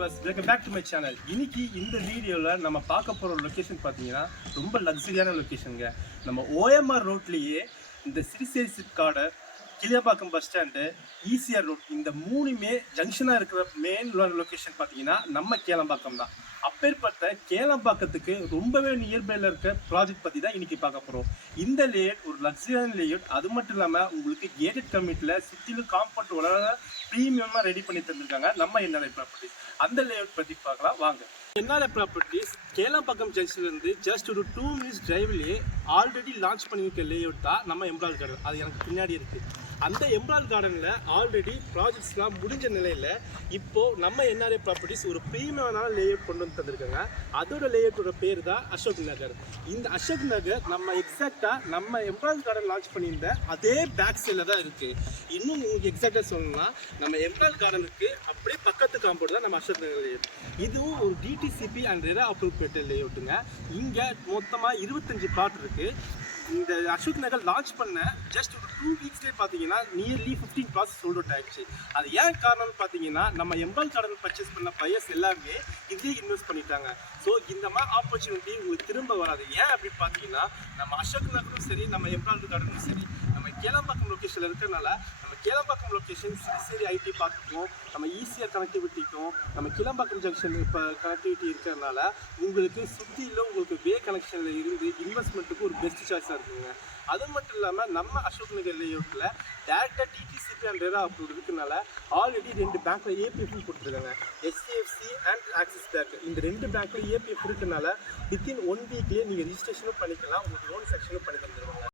Viewers, welcome back to my channel. இன்னைக்கு இந்த வீடியோவில் நம்ம பார்க்க போகிற லொக்கேஷன் பார்த்தீங்கன்னா ரொம்ப லக்ஸரியான லொக்கேஷனுங்க. நம்ம ஓஎம்ஆர் ரோட்லேயே இந்த Siruseri SIPCOT, Kilambakkam bus stand, ECR road இந்த மூணுமே ஜங்ஷனாக இருக்கிற மெயின் லொக்கேஷன் பார்த்தீங்கன்னா நம்ம கேளம்பாக்கம் தான். அப்பேற்பட்ட கேளம்பாக்கத்துக்கு ரொம்பவே நியர்பையில் இருக்க ப்ராஜெக்ட் பற்றி தான் இன்றைக்கி பார்க்க போகிறோம். இந்த லேஅவுட் ஒரு லக்ஸரியான லேஅவுட். அது மட்டும் இல்லாமல் உங்களுக்கு கேட்டட் கம்யூனிட்டியில் சுற்றிலும் காம்பவுண்ட் வளர ப்ரீமியமாக ரெடி பண்ணி தந்திருக்காங்க நம்ம என்ஆர்ஐ ப்ராப்பர்ட்டிஸ். அந்த லேஅவுட் பற்றி பார்க்கலாம் வாங்க. என்ஆர்ஐ ப்ராப்பர்ட்டிஸ் கேளம்பாக்கம் ஜங்ஷன்லேருந்து ஜஸ்ட் ஒரு 2 minutes டிரைவ்லேயே ஆல்ரெடி லான்ச் பண்ணியிருக்க லேஅவுட் தான் நம்ம எம்ப்ராய்டரி கார்டன். அது எனக்கு பின்னாடி இருக்குது. அந்த எம்ப்ராய்டரி கார்டனில் ஆல்ரெடி ப்ராஜெக்ட்ஸ்லாம் முடிஞ்ச நிலையில் இப்போது நம்ம என்ஆர்ஐ ப்ராப்பர்ட்டிஸ் ஒரு ப்ரீமியமான லேஅவுட் கொண்டு வந்து தந்திருக்காங்க. அதோட லேஅவுட்டோட பேர் தான் அசோக் நகர். இந்த அசோக் நகர் நம்ம எக்ஸாக்டாக நம்ம எம்ப்ராய்டரி கார்டன் லான்ச் பண்ணியிருந்த அதே பேக் சைடில் தான் இருக்குது. இன்னும் உங்களுக்கு எக்ஸாக்டாக சொல்லணும்னா நம்ம எம்ப்ராய்டரி கார்டனுக்கு அப்படியே பக்கத்து காம்பவுண்ட் தான் நம்ம அசோக் நகர் லேஅவுட். இதுவும் ஒரு டிடிசிபி அண்ட் ரெரா அப்ரூவ்ட் லேஅவுட்டுங்க. இங்கே மொத்தமாக 25 பிளாட் இருக்குது. இந்த அசோக் நகர் லான்ச் பண்ண ஜஸ்ட் ஒரு 2 weeksலேயே பார்த்தீங்கன்னா நியர்லி 15 plots சோல்ட் அவுட் ஆகிடுச்சு. அது ஏன் காரணம்னு பார்த்தீங்கன்னா நம்ம எம்ப்ராய்டரி கார்டன் பர்ச்சேஸ் பண்ண பையர்ஸ் எல்லாமே இதே இன்வெஸ்ட் பண்ணிட்டாங்க. ஸோ இந்த மாதிரி ஆப்பர்ச்சுனிட்டி உங்களுக்கு திரும்ப வராது. ஏன் அப்படின்னு பார்த்தீங்கன்னா நம்ம அசோக் நகரும் சரி, நம்ம எம்ப்ராய்டரி கார்டனும் சரி, நம்ம கேளம்பாக்கம் லொக்கேஷனில் இருக்கிறனால நம்ம கேளம்பாக்கம் லொக்கேஷன் சிறுசேரி ஐடி பார்க்குறோம், நம்ம ஈஸியாக கனெக்டிவிட்டிக்கும் நம்ம கிளம்பாக்கம் ஜங்ஷன் இப்போ கனெக்டிவிட்டி இருக்கிறதுனால உங்களுக்கு சுற்றியில் உங்களுக்கு வே கனெக்ஷனில் இருந்து இன்வெஸ்ட்மெண்ட்டுக்கு ஒரு பெஸ்ட் சாய்ஸாக இருக்குங்க. அது மட்டும் இல்லாமல் நம்ம அசோக் நகர் லேஅவுட்டில் டேரெக்டாக டிடிசிபி அண்ட் ரெரா அப்ரூவ்ட் இருக்கனால ஆல்ரெடி 2 பேங்க்கில் ஏபிஎஃப் கொடுத்துருக்காங்க. எஸ்சிஎஃப்சி அண்ட் ஆக்சிஸ் பேங்க். இந்த 2 பேங்க்கில் ஏபிஎஃப் இருக்கனால வித்தின் 1 weekலேயே நீங்கள் ரிஜிஸ்ட்ரேஷனும் பண்ணிக்கலாம், உங்களுக்கு லோன் செக்ஷனும் பண்ணி தந்துடுவாங்க.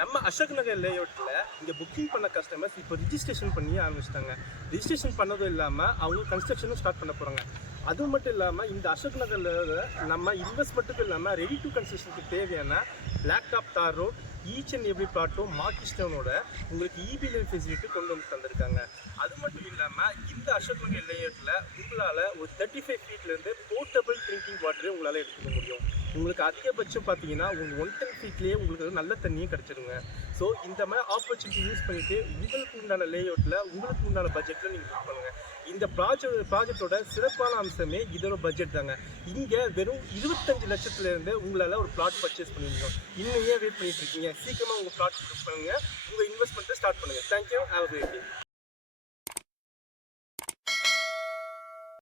நம்ம அசோக் நகர் லேஅவுட்டில் இங்கே புக்கிங் பண்ண கஸ்டமர்ஸ் இப்போ ரிஜிஸ்ட்ரேஷன் பண்ணி ஆரம்பிச்சிட்டாங்க. ரிஜிஸ்ட்ரேஷன் பண்ணதும் இல்லாமல் அவங்க கன்ஸ்ட்ரக்ஷனும் ஸ்டார்ட் பண்ண போகிறாங்க. அது மட்டும் இல்லாமல் இந்த அசோக் நகரில் நம்ம இன்வெஸ்ட்மெண்ட்டுக்கு இல்லாமல் ரெடி டு கன்ஸ்ட்ரக்ஷனுக்கு தேவையான லேப்டாப் தார் ரோட் ஈச் அண்ட் எவ்ரி பிளாட்டும் மார்க்கிஸ்டோனோட உங்களுக்கு இபி ஃபெசிலிட்டி கொண்டு வந்து தந்திருக்காங்க. அது மட்டும் இல்லாமல் இந்த அசோக் நகர் லேஅவுட்டில் உங்களால் ஒரு 35 feetலேருந்து போர்ட்டபிள் ட்ரிங்கிங் வாட்டரே உங்களால் எடுத்துக்க முடியும். உங்களுக்கு அதிகபட்சம் பார்த்தீங்கன்னா உங்களுக்கு 110 feetலேயே உங்களுக்கு நல்ல தண்ணியும் கிடச்சிருங்க. ஸோ இந்த மாதிரி ஆப்பர்ச்சுனிட்டி யூஸ் பண்ணிவிட்டு உங்களுக்கு உண்டான லேஅவுட்டில் உங்களுக்கு உண்டான பட்ஜெட்டில் நீங்கள் புக் பண்ணுங்கள். இந்த ப்ராஜெக்டோட சிறப்பான அம்சமே இதோட பட்ஜெட் தாங்க. இங்கே வெறும் 25 லட்சத்துலேருந்து உங்களால் ஒரு பிளாட் பர்ச்சேஸ் பண்ண முடியும். இன்னும் ஏன் வெயிட் பண்ணிட்டு இருக்கீங்க? சீக்கிரமாக உங்கள் பிளாட் புக் பண்ணுங்கள், உங்கள் இன்வெஸ்ட்மெண்ட்டை ஸ்டார்ட் பண்ணுங்கள். Thank you. Have a great day.